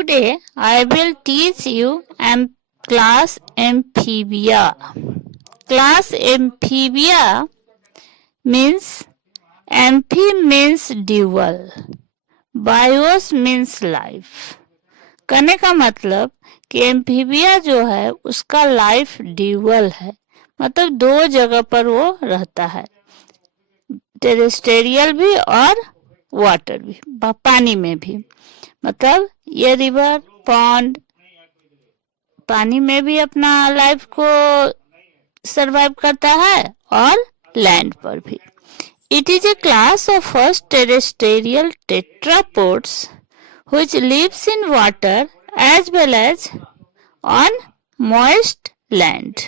Today I will teach you class Amphibia. Class Amphibia means amphi means dual, bios means life. कहने का मतलब कि amphibia जो है उसका लाइफ ड्यूअल है, मतलब दो जगह पर वो रहता है, टेरेस्टेरियल भी और वाटर भी, पानी में भी। मतलब ये रिवर पॉन्ड पानी में भी अपना लाइफ को सरवाइव करता है और लैंड पर भी। It is a class of first terrestrial tetrapods which lives in water as well as on moist land.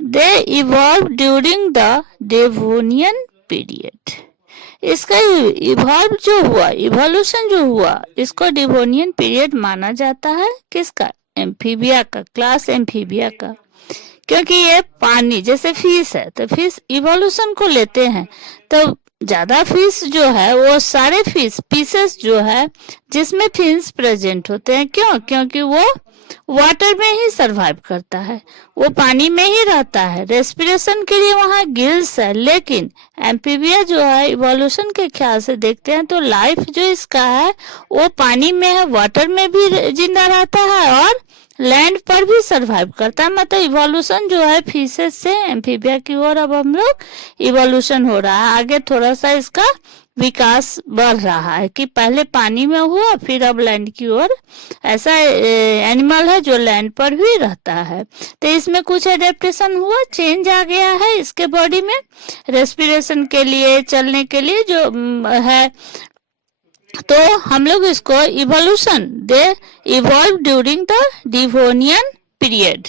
They evolved during the Devonian period. इसका इवॉल्व जो हुआ, इवोल्यूशन जो हुआ, इसको डिवोनियन पीरियड माना जाता है। किसका? एम्फीबिया का, क्लास एम्फीबिया का। क्योंकि ये पानी जैसे फिश है तो फिश इवोल्यूशन को लेते हैं, तो ज्यादा फिश जो है वो सारे फिश पीसेस जो है जिसमें फिन्स प्रेजेंट होते हैं। क्यों? क्योंकि वो वाटर में ही सरवाइव करता है, वो पानी में ही रहता है, रेस्पिरेशन के लिए वहाँ गिल्स है। लेकिन एम्फीबिया जो है इवोल्यूशन के ख्याल से देखते हैं तो लाइफ जो इसका है वो पानी में है, वाटर में भी जिंदा रहता है और लैंड पर भी सरवाइव करता है। मतलब इवोल्यूशन जो है फिशेस से एम्फीबिया की ओर अब हम लोग इवोल्यूशन हो रहा है, आगे थोड़ा सा इसका विकास बढ़ रहा है कि पहले पानी में हुआ फिर अब लैंड की ओर। ऐसा एनिमल है जो लैंड पर भी रहता है, तो इसमें कुछ एडेप्टेशन हुआ, चेंज आ गया है इसके बॉडी में, रेस्पिरेशन के लिए, चलने के लिए जो है। तो हम लोग इसको evolution, they evolve during the Devonian period.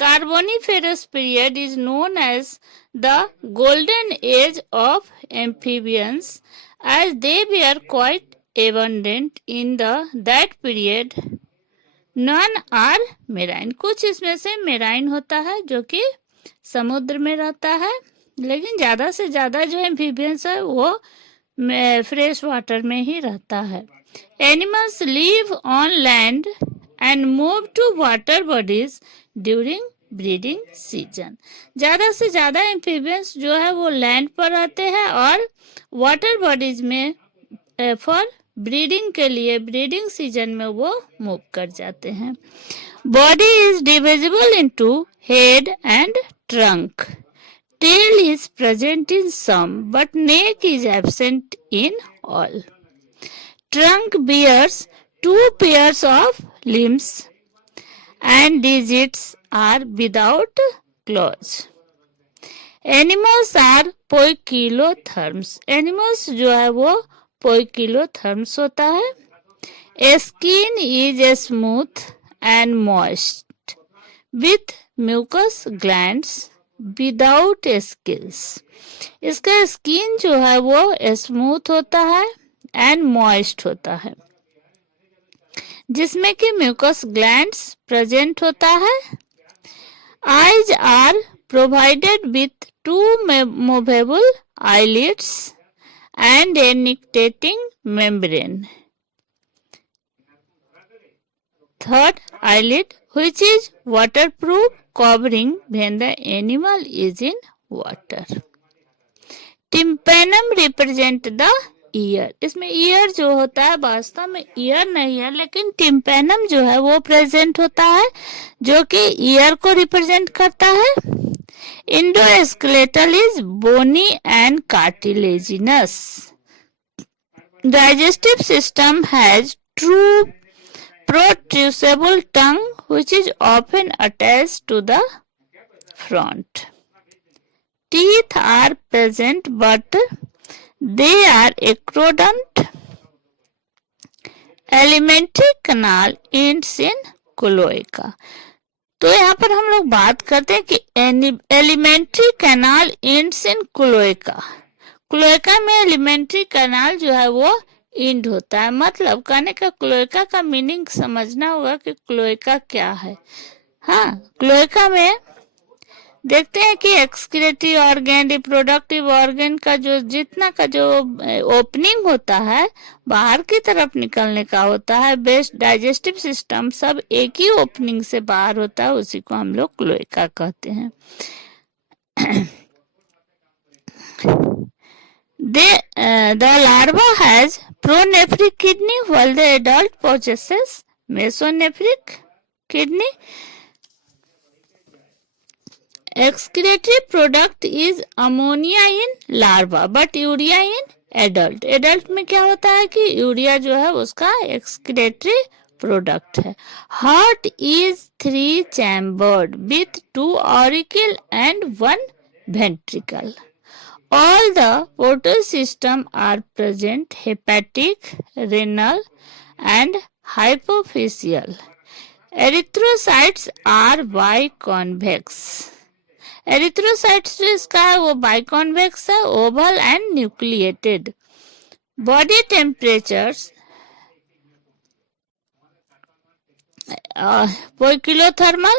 Carboniferous period is known as the golden age of amphibians, as they were quite abundant in that period. None are marine. कुछ इसमें से मेराइन होता है जो कि समुद्र में रहता है, लेकिन ज्यादा से ज्यादा जो एम्फीबियंस है वो फ्रेश वाटर में ही रहता है। Animals live on land and move to water bodies during breeding season. ज्यादा से ज्यादा एम्फीबियंस जो है वो लैंड पर रहते हैं और वाटर बॉडीज में फॉर ब्रीडिंग के लिए ब्रीडिंग सीजन में वो मूव कर जाते हैं। Body is divisible into head and trunk. Tail is present in some, but neck is absent in all. Trunk bears 2 pairs of limbs and digits are without claws. Animals are poikilotherms. Animals जो है वो poikilotherms होता है। Skin is smooth and moist with mucous glands without skills. इसका skin जो है वो smooth होता है एंड मॉइस्ट होता है, जिसमें कि म्यूकस ग्लैंड्स प्रेजेंट होता है। Eyes are provided with 2 movable eyelids and a nictitating membrane. Third eyelid, which is waterproof covering when the animal is in water. Tympanum represent the ear. इसमें ear जो होता है वास्तव में ear नहीं है, लेकिन tympanum जो है वो प्रेजेंट होता है जो कि ear को रिप्रेजेंट करता है। Endoskeletal is bony and cartilaginous. Digestive system has true protrusible tongue which is often attached to the front. Teeth are present but they are ecrodont. Alimentary canal ends in cloaca. तो यहाँ पर हम लोग बात करते हैं कि alimentary canal ends in cloaca. Cloaca में एलिमेंट्री कैनाल जो है वो इंड होता है। मतलब कहने का क्लोएका का मीनिंग समझना होगा कि क्लोएका क्या है। हाँ, क्लोएका में देखते हैं कि एक्सक्रीटरी ऑर्गन, रिप्रोडक्टिव ऑर्गन का जो जितना का जो ओपनिंग होता है बाहर की तरफ निकलने का होता है, बेस्ट डाइजेस्टिव सिस्टम सब एक ही ओपनिंग से बाहर होता है, उसी को हम लोग क्लोएका कहते हैं। The larva has pronephric kidney while the adult possesses mesonephric kidney. Excretory product is ammonia in larva but urea in adult. Adult में क्या होता है कि यूरिया जो है उसका excretory product है. Heart is 3 chambered with 2 auricle and 1 ventricle. All the portal system are present: hepatic, renal and hypophyseal. Erythrocytes are biconvex. Erythrocytes जो इसका है वो बाइकॉन्वेक्स है, Oval and nucleated. Body temperatures poikilothermal.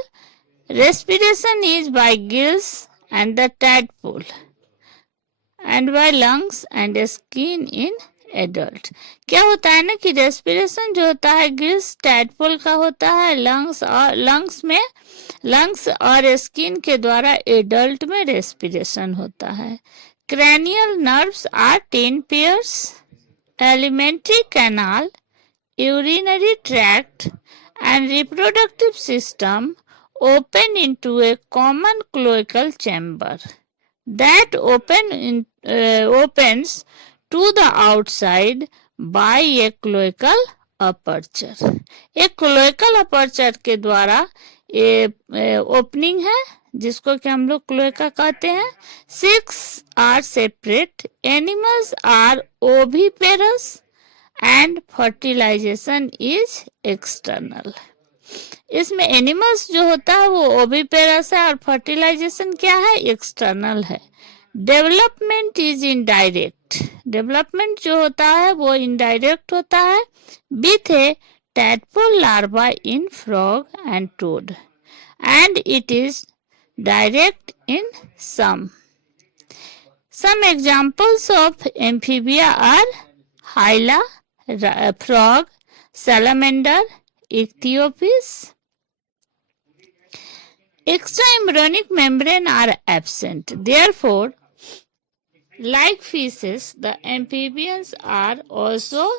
Respiration is by gills and the tadpole and by lungs and skin in adult. क्या होता है ना कि रेस्पिरेशन जो होता है गिल्स टैडपोल का होता है, लंग्स और स्किन के द्वारा एडल्ट में रेस्पिरेशन होता है. Cranial nerves are 10 pairs. Alimentary canal, urinary tract and reproductive system open into a common cloacal chamber that opens to the outside by a cloacal aperture. एक cloacal aperture के द्वारा ये opening है जिसको कि हम लोग क्लोएका कहते हैं. 6 are separate. Animals are oviparous and fertilization is external. इसमें एनिमल्स जो होता है वो ओविपेरस है और फर्टिलाइजेशन क्या है, एक्सटर्नल है. Development is indirect. डेवलपमेंट जो होता है वो इनडायरेक्ट होता है. With a tadpole larva in frog and toad and it is direct in some. Some examples of amphibia are hyla, frog, salamander, ichthyophis. Extraembryonic membrane are absent. Therefore, like fishes, the amphibians are also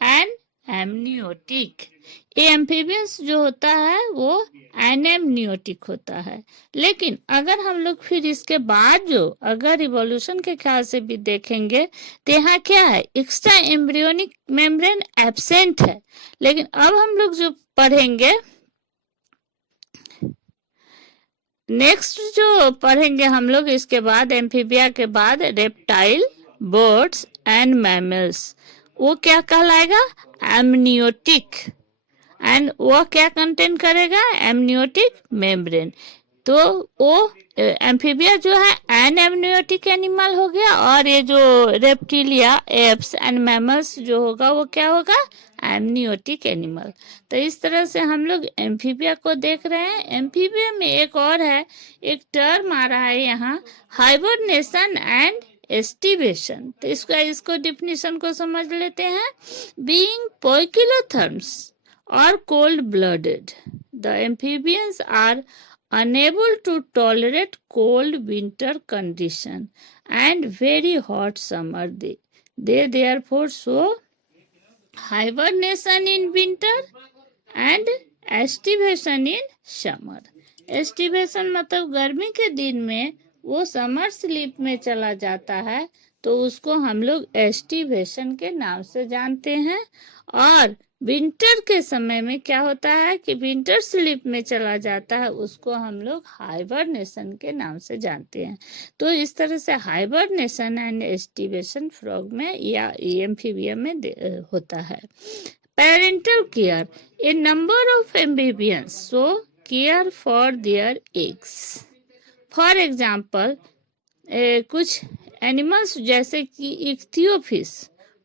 an amniotic. ये amphibians जो होता है वो एनेमनियोटिक होता है. लेकिन अगर हम लोग फिर इसके बाद जो अगर इवोल्यूशन के ख्याल से भी देखेंगे तो यहाँ क्या है, एक्स्ट्रा एम्ब्रियोनिक मेम्ब्रेन एब्सेंट है. लेकिन अब हम लोग जो पढ़ेंगे नेक्स्ट जो पढ़ेंगे हम लोग इसके बाद एम्फीबिया के बाद रेप्टाइल, बर्ड्स एंड मैमल्स, वो क्या कहलाएगा, एमनियोटिक. एंड वो क्या कंटेन करेगा, एमनियोटिक मेम्ब्रेन. तो वो एम्फीबिया जो है एन एमनियोटिक एनिमल हो गया और ये जो रेप्टिलिया, एप्स एंड मैमल्स जो होगा वो क्या होगा, एमनियोटिक एनिमल. तो इस तरह से हम लोग एम्फीबिया को देख रहे हैं. एम्फीबिया में एक और है, एक टर्म आ रहा है यहाँ, हाइबरनेशन एंड एस्टिवेशन. तो इसको डिफिनीशन को समझ लेते हैं. Being poikilotherms or cold-blooded, the amphibians are unable to tolerate cold winter condition and very hot summer. They therefore show hibernation in winter and estivation in summer. Estivation मतलब गर्मी के दिन में वो समर स्लीप में चला जाता है, तो उसको हम लोग एस्टिवेशन के नाम से जानते हैं. और विंटर के समय में क्या होता है कि विंटर स्लीप में चला जाता है, उसको हम लोग हाइबरनेशन के नाम से जानते हैं. तो इस तरह से हाइबरनेशन एंड एस्टिवेशन फ्रॉग में या एम्फीबिया में होता है. Parental care, a number of amphibians so care for their eggs. For example कुछ एनिमल्स जैसे कि ichthyophis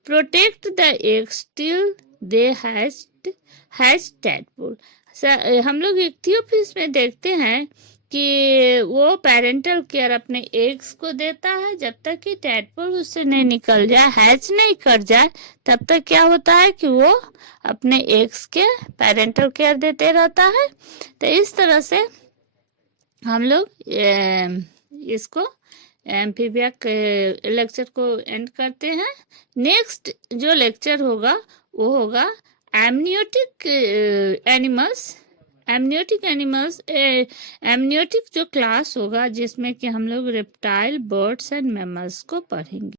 protect the eggs till they hatch tadpole. हम लोग इक्थियोफिश में देखते हैं कि वो पेरेंटल केयर अपने एग्स को देता है जब तक कि टैडपोल उससे नहीं निकल जाए, हैच नहीं कर जाए, तब तक क्या होता है कि वो अपने एग्स के पेरेंटल केयर देते रहता है। तो इस तरह से हम लोग इसको एम्फीबिया के लेक्चर को एंड करते हैं। नेक्स्ट जो लेक्चर होगा वो होगा एमनियोटिक एनिमल्स एमनियोटिक जो क्लास होगा जिसमें कि हम लोग रेप्टाइल, बर्ड्स एंड मैमल्स को पढ़ेंगे।